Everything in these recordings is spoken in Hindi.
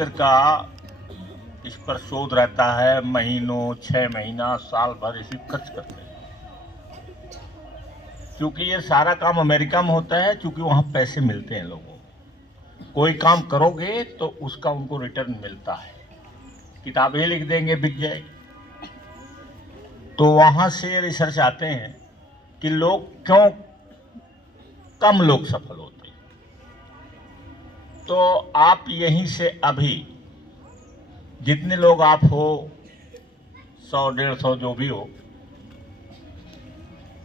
कैंसर का इस पर शोध रहता है, महीनों 6 महीना साल भर इसी खर्च करते हैं, क्योंकि ये सारा काम अमेरिका में होता है, क्योंकि वहाँ पैसे मिलते हैं लोगों को। कोई काम करोगे तो उसका उनको रिटर्न मिलता है, किताबें लिख देंगे बिक जाएगी। तो वहाँ से रिसर्च आते हैं कि लोग क्यों कम लोग सफल होते हैं। तो आप यहीं से अभी जितने लोग आप हो, 100-150 जो भी हो,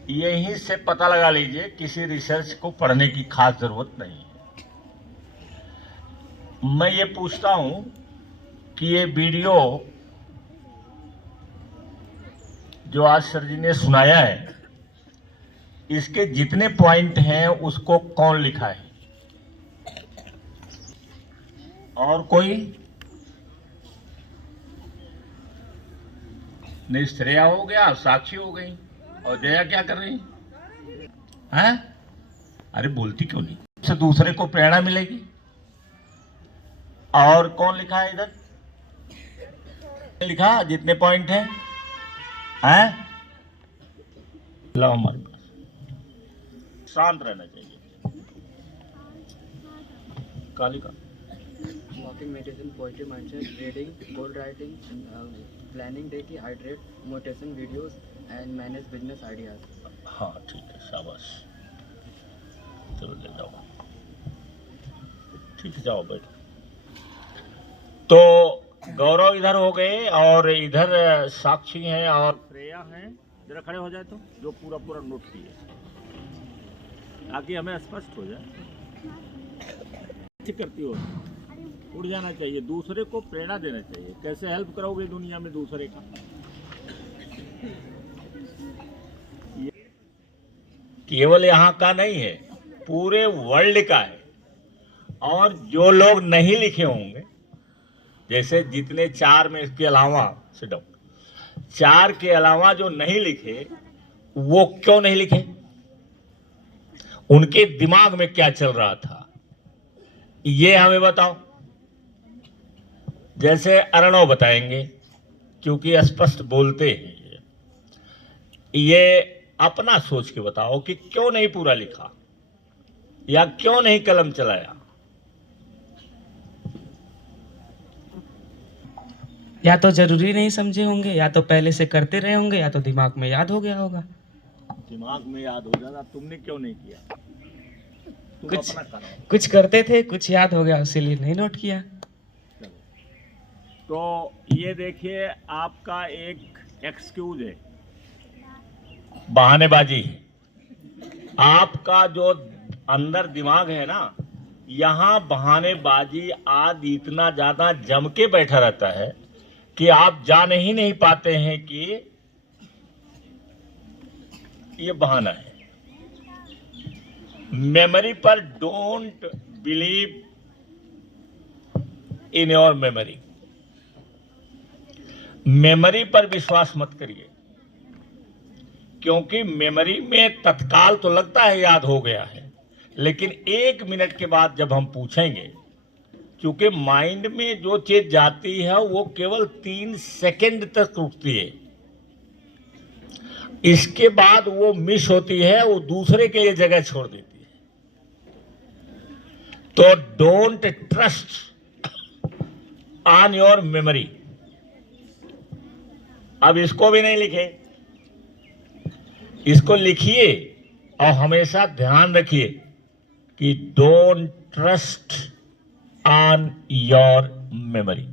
यहीं से पता लगा लीजिए। किसी रिसर्च को पढ़ने की खास जरूरत नहीं है। मैं ये पूछता हूं कि ये वीडियो जो आज सर जी ने सुनाया है, इसके जितने पॉइंट हैं उसको कौन लिखा है? और कोई नहीं? श्रेया हो गया, साक्षी हो गई, और जया क्या कर रही हैं? अरे बोलती क्यों नहीं? से दूसरे को प्रेरणा मिलेगी। और कौन लिखा है इधर? लिखा जितने पॉइंट हैं? लाओ हमारे पास। शांत रहना चाहिए। कालिका walking, meditation, poetry, mindset, reading, goal writing, planning day की hydrate, motivation videos and manage business ideas. हाँ ठीक है, शाबाश। चलो ले जाओ, ठीक है, जाओ बैठो। तो गौरव इधर हो गए और इधर साक्षी हैं और श्रेया हैं। जरा खड़े हो जाए तो, जो पूरा पूरा नोट किए, ताकि हमें स्पष्ट हो जाए। करती हो, उड़ जाना चाहिए, दूसरे को प्रेरणा देना चाहिए। कैसे हेल्प करोगे दुनिया में दूसरे का? केवल यहाँ का नहीं है, पूरे वर्ल्ड का है। और जो लोग नहीं लिखे होंगे, जैसे जितने 4 में इसके अलावा, सिट डाउन, 4 के अलावा जो नहीं लिखे, वो क्यों नहीं लिखे? उनके दिमाग में क्या चल रहा था, ये हमें बताओ। जैसे अर्णव बताएंगे, क्योंकि स्पष्ट बोलते हैं। ये अपना सोच के बताओ कि क्यों नहीं पूरा लिखा, या क्यों नहीं कलम चलाया। या तो जरूरी नहीं समझे होंगे, या तो पहले से करते रहे होंगे, या तो दिमाग में याद हो गया होगा। दिमाग में याद हो जाता, तुमने क्यों नहीं किया? तुम अपना करो। कुछ करते थे, कुछ याद हो गया, इसीलिए नहीं नोट किया। तो ये देखिए, आपका एक एक्सक्यूज है, बहानेबाजी है। आपका जो अंदर दिमाग है ना, यहाँ बहानेबाजी आदि इतना ज्यादा जम के बैठा रहता है कि आप जान ही नहीं पाते हैं कि ये बहाना है। मेमोरी पर don't believe in your memory. Memory पर विश्वास मत करिए, क्योंकि मेमोरी में तत्काल तो लगता है याद हो गया है, लेकिन 1 मिनट के बाद जब हम पूछेंगे, क्योंकि माइंड में जो चीज जाती है वो केवल 3 सेकंड तक रुकती है, इसके बाद वो मिस होती है, वो दूसरे के लिए जगह छोड़ देती है। तो don't trust on your memory. अब इसको भी नहीं लिखे, इसको लिखिए और हमेशा ध्यान रखिए कि don't trust on your memory.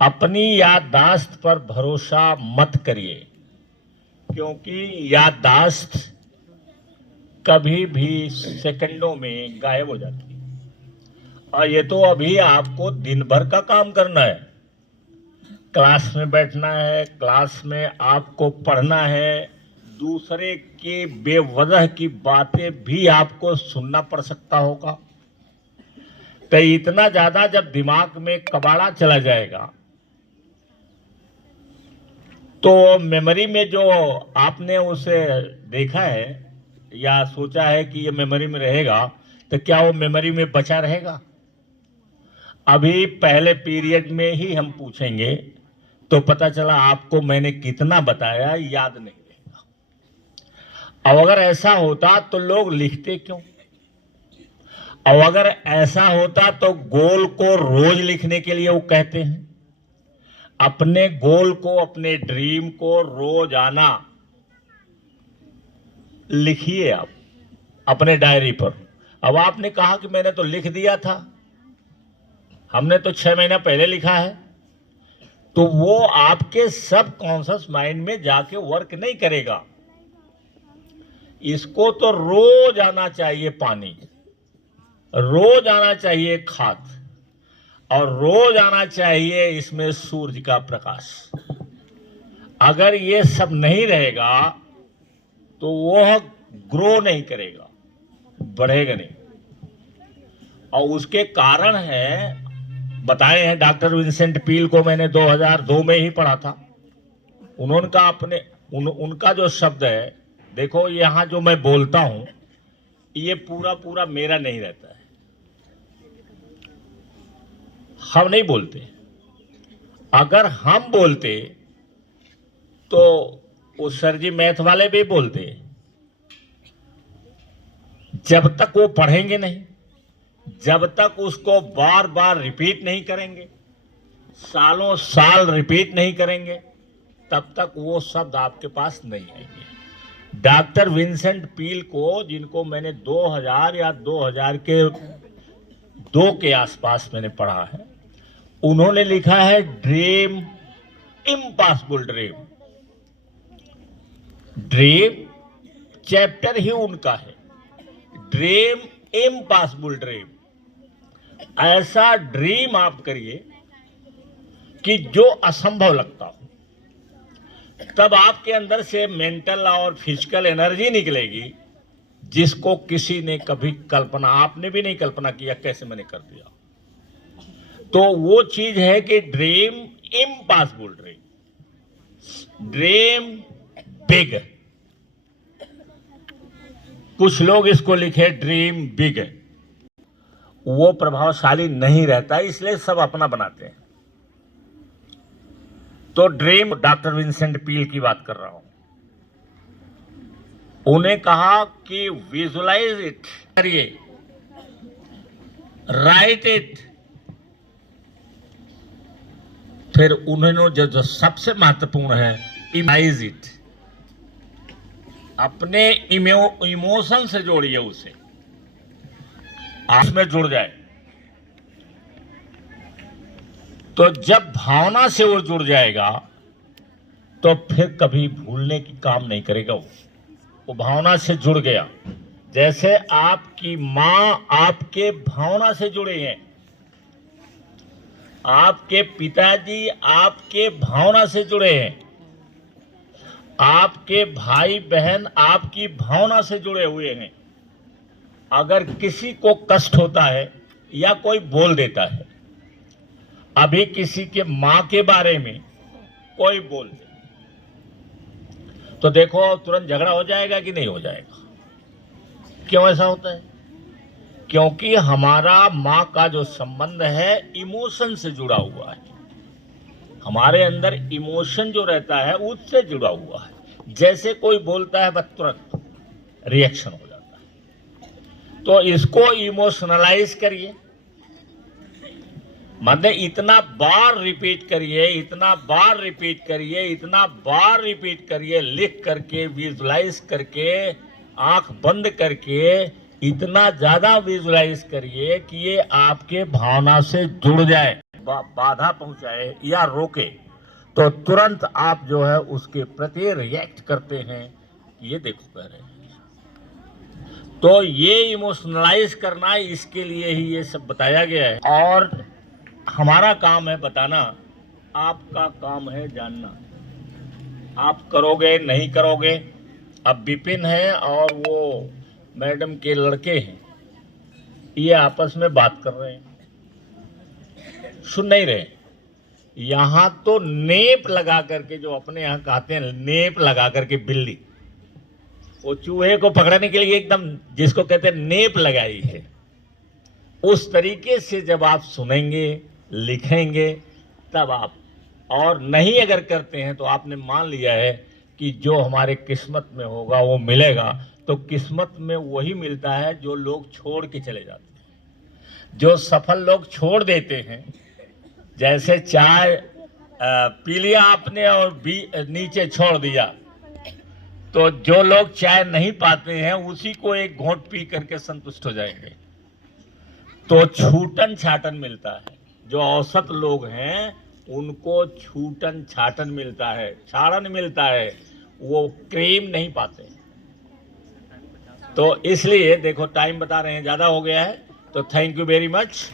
अपनी याददाश्त पर भरोसा मत करिए, क्योंकि याददाश्त कभी भी सेकंडों में गायब हो जाती है। और ये तो अभी आपको दिन भर का काम करना है। क्लास में बैठना है, क्लास में आपको पढ़ना है, दूसरे के बेवजह की बातें भी आपको सुनना पड़ सकता होगा। तो इतना ज्यादा जब दिमाग में कबाड़ा चला जाएगा, तो मेमोरी में जो आपने उसे देखा है या सोचा है कि ये मेमोरी में रहेगा, तो क्या वो मेमोरी में बचा रहेगा? अभी पहले पीरियड में ही हम पूछेंगे तो पता चला आपको मैंने कितना बताया याद नहीं रहेगा। अब अगर ऐसा होता तो लोग लिखते क्यों? और अगर ऐसा होता तो गोल को रोज लिखने के लिए वो कहते हैं। अपने गोल को, अपने ड्रीम को रोजाना लिखिए आप अपने डायरी पर। अब आपने कहा कि मैंने तो लिख दिया था, हमने तो 6 महीना पहले लिखा है, तो वो आपके सब कॉन्शियस माइंड में जाके वर्क नहीं करेगा। इसको तो रोज आना चाहिए पानी, रोज आना चाहिए खाद, और रोज आना चाहिए इसमें सूरज का प्रकाश। अगर ये सब नहीं रहेगा तो वह ग्रो नहीं करेगा, बढ़ेगा नहीं। और उसके कारण है, बताए हैं डॉक्टर विंसेंट पील को मैंने 2002 में ही पढ़ा था। उनका जो शब्द है, देखो यहां जो मैं बोलता हूं ये पूरा मेरा नहीं रहता है, हम नहीं बोलते। अगर हम बोलते तो वो सर जी मैथ वाले भी बोलते, जब तक वो पढ़ेंगे नहीं, जब तक उसको बार बार रिपीट नहीं करेंगे, सालों साल रिपीट नहीं करेंगे, तब तक वो शब्द आपके पास नहीं आएंगे। डॉक्टर विंसेंट पील को, जिनको मैंने 2000 या 2002 के आसपास मैंने पढ़ा है, उन्होंने लिखा है dream impossible dream. Dream chapter ही उनका है, ड्रीम इम्पॉसिबल ड्रीम। ऐसा ड्रीम आप करिए कि जो असंभव लगता हो, तब आपके अंदर से मेंटल और फिजिकल एनर्जी निकलेगी जिसको किसी ने कभी कल्पना, आपने भी नहीं कल्पना किया कैसे मैंने कर दिया। तो वो चीज है कि dream impossible dream, dream big. कुछ लोग इसको लिखे ड्रीम बिग, वो प्रभावशाली नहीं रहता, इसलिए सब अपना बनाते हैं। तो ड्रीम, डॉक्टर विंसेंट पील की बात कर रहा हूं, उन्हें कहा कि विजुलाइज इट करिए, राइट इट। फिर उन्होंने जो सबसे महत्वपूर्ण है, इमेज इट। अपने इमोशन से जोड़िए उसे, आप में जुड़ जाए। तो जब भावना से वो जुड़ जाएगा तो फिर कभी भूलने की काम नहीं करेगा। वो भावना से जुड़ गया, जैसे आपकी मां आपके भावना से जुड़े हैं, आपके पिताजी आपके भावना से जुड़े हैं, आपके भाई बहन आपकी भावना से जुड़े हुए हैं। अगर किसी को कष्ट होता है या कोई बोल देता है, अभी किसी के मां के बारे में कोई बोल दे तो देखो तुरंत झगड़ा हो जाएगा कि नहीं हो जाएगा? क्यों ऐसा होता है? क्योंकि हमारा मां का जो संबंध है इमोशन से जुड़ा हुआ है। हमारे अंदर इमोशन जो रहता है उससे जुड़ा हुआ है। जैसे कोई बोलता है बस तुरंत रिएक्शन हो जाता है। तो इसको इमोशनलाइज करिए, मतलब इतना बार रिपीट करिए, इतना बार रिपीट करिए, इतना बार रिपीट करिए, लिख करके, विजुलाइज करके, आंख बंद करके इतना ज्यादा विजुलाइज करिए कि ये आपके भावना से जुड़ जाए। बाधा पहुंचाए या रोके तो तुरंत आप जो है उसके प्रति रिएक्ट करते हैं। ये देखो कह रहे हैं, तो ये इमोशनलाइज करना, इसके लिए ही ये सब बताया गया है। और हमारा काम है बताना, आपका काम है जानना। आप करोगे नहीं करोगे। अब विपिन है और वो मैडम के लड़के हैं, ये आपस में बात कर रहे हैं, सुन नहीं रहे। यहां तो नेप लगा करके, जो अपने यहां कहते हैं नेप लगा करके, बिल्ली वो चूहे को पकड़ने के लिए एकदम जिसको कहते हैं नेप लगाई है, उस तरीके से जब आप सुनेंगे, लिखेंगे, तब आप, और नहीं अगर करते हैं तो आपने मान लिया है कि जो हमारे किस्मत में होगा वो मिलेगा। तो किस्मत में वही मिलता है जो लोग छोड़ के चले जाते हैं। जो सफल लोग छोड़ देते हैं, जैसे चाय पी लिया आपने और नीचे छोड़ दिया, तो जो लोग चाय नहीं पाते हैं उसी को एक घोंट पी करके संतुष्ट हो जाएंगे। तो छूटन छाटन मिलता है। जो औसत लोग हैं उनको छूटन छाटन मिलता है, छाड़न मिलता है, वो क्रीम नहीं पाते। तो इसलिए देखो टाइम बता रहे हैं ज़्यादा हो गया है, तो थैंक यू वेरी मच।